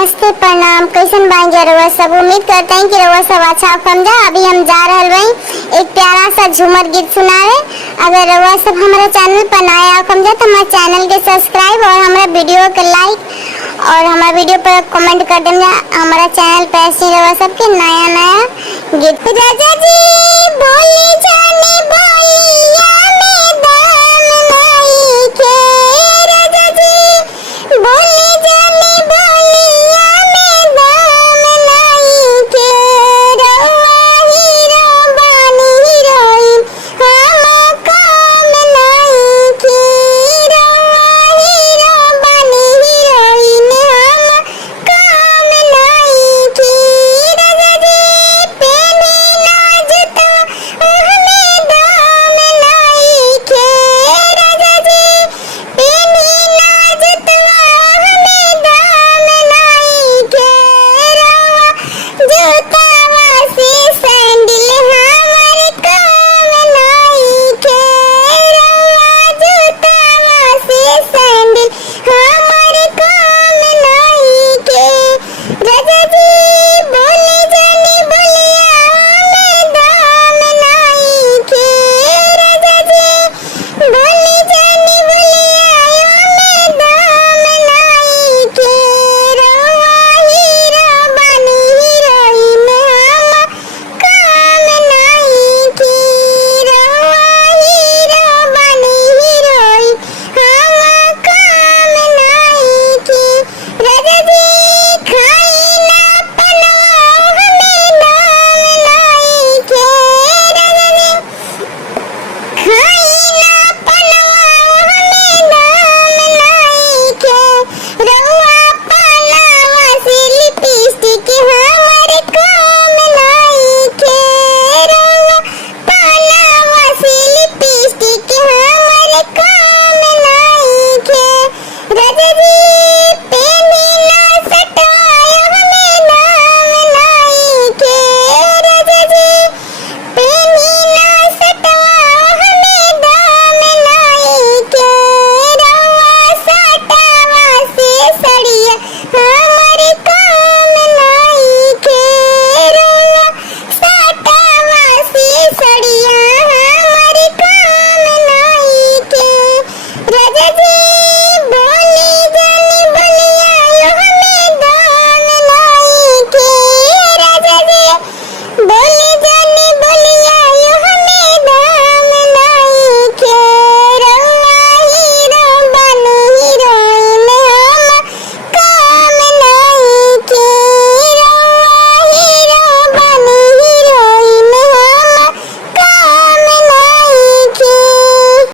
नमस्ते, प्रणाम। कैसन बानी रउआ सब? उम्मीद करते हैं कि रउआ सब अच्छा समझा। अभी हम जा रहल बानी एक प्यारा सा झूमर गीत सुनावे। अगर रउआ सब हमारा चैनल पर नया समझा तो हमारे चैनल के सब्सक्राइब और हमारा वीडियो के लाइक और हमारा वीडियो पर कमेंट कर देंगे। हमारा चैनल पर ऐसे रउआ सबके नया नया गीत। चाचा जी